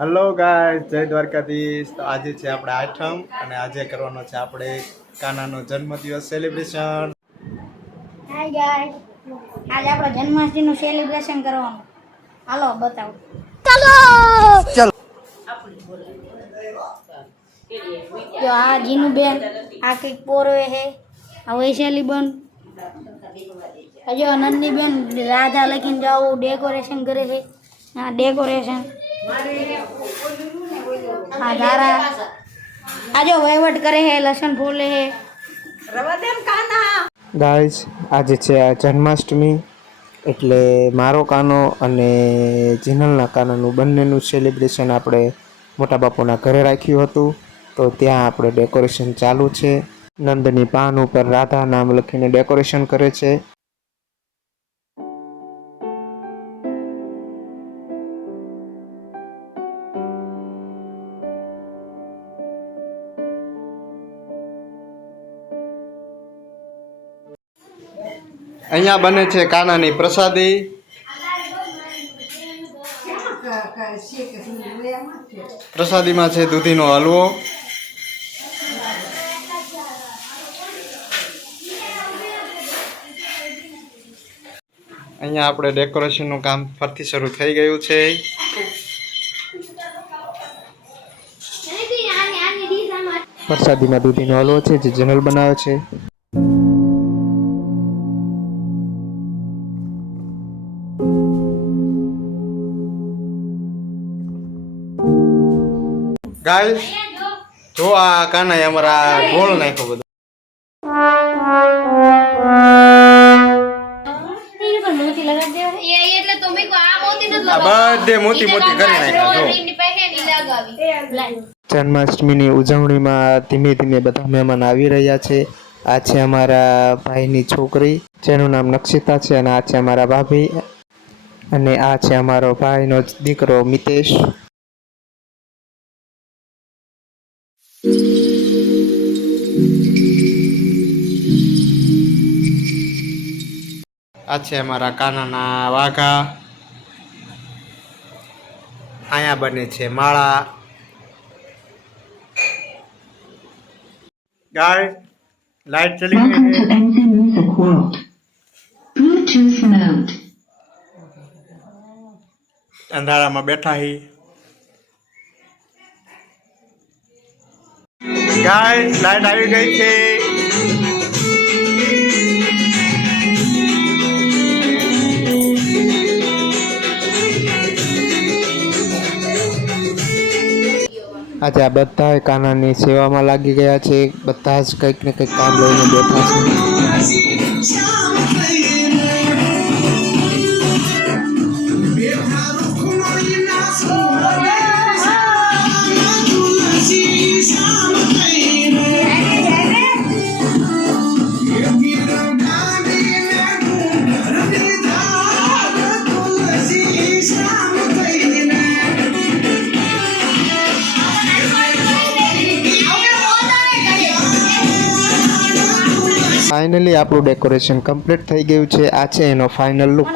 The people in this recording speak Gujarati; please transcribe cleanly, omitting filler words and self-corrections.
હેલો ગાઈસ, જય દ્વારકાધીશ। તો આજે છે આપણે આઠમ અને આજે કરવાનો છે આપણે કાનાનો જન્મદિવસ સેલિબ્રેશન। હાય ગાઈસ, આજે આપણો જન્માષ્ટમીનું સેલિબ્રેશન કરવાનું। હાલો બતાવો। ચલો ચલો। જો આ જીનુ બેન, આ કઈક પોરવે છે, આ વૈશાલી બેન, હજો નંદની બેન રાધા લખીને જાઓ ડેકોરેશન કરે છે। આ ડેકોરેશન આ ધારા આજો વહીવટ કરે છે, લસણ ફોલે છે। ગાઈઝ આજે છે આ જન્માષ્ટમી એટલે મારો કાનો અને જીનલના કાનાનું બંનેનું સેલિબ્રેશન આપણે મોટા બાપુના ઘરે રાખ્યું હતું। તો ત્યાં આપણે ડેકોરેશન ચાલુ છે। નંદની પાન ઉપર રાધા નામ લખીને ડેકોરેશન કરે છે। અહીંયા બને છે કાનાની પ્રસાદી। પ્રસાદીમાં છે દૂધીનો હલવો। અહીંયા આપણે ડેકોરેશનનું કામ ફરીથી શરૂ થઈ ગયું છે। પ્રસાદીમાં દૂધીનો હલવો છે જે જીનલ બનાવે છે। ગાઈસ જો આ કાનાએ અમારા ઢોળ નાખ્યો બધો। આ બધે મોતી મોતી કરી નાખ્યા જો। જન્માષ્ટમીની ઉજવણીમાં ધીમે ધીમે બધા મહેમાન આવી રહ્યા છે। આ છે અમારા ભાઈની છોકરી જેનું નામ નક્ષિતા છે અને આ છે અમારા ભાભી અને આ છે અમારો ભાઈનો દીકરો મિતેશ। આ છે અમારા કાનાના વાઘા। અહીંયા બને છે માળા। ગાય લાઈટ ચલી ગઈ Welcome to છે। NZ Music World. Bluetooth mode. અંધારામાં બેઠા હી। ગાય લાઈટ આવી ગઈ છે। આજે આ બધા કાનાની સેવામાં લાગી ગયા છે। બધા જ કંઈક ને કંઈક કામ લઈને બેઠા છે। ફાઇનલી આપણું ડેકોરેશન કમ્પ્લીટ થઈ ગયું છે। આ છે એનો ફાઇનલ લુક।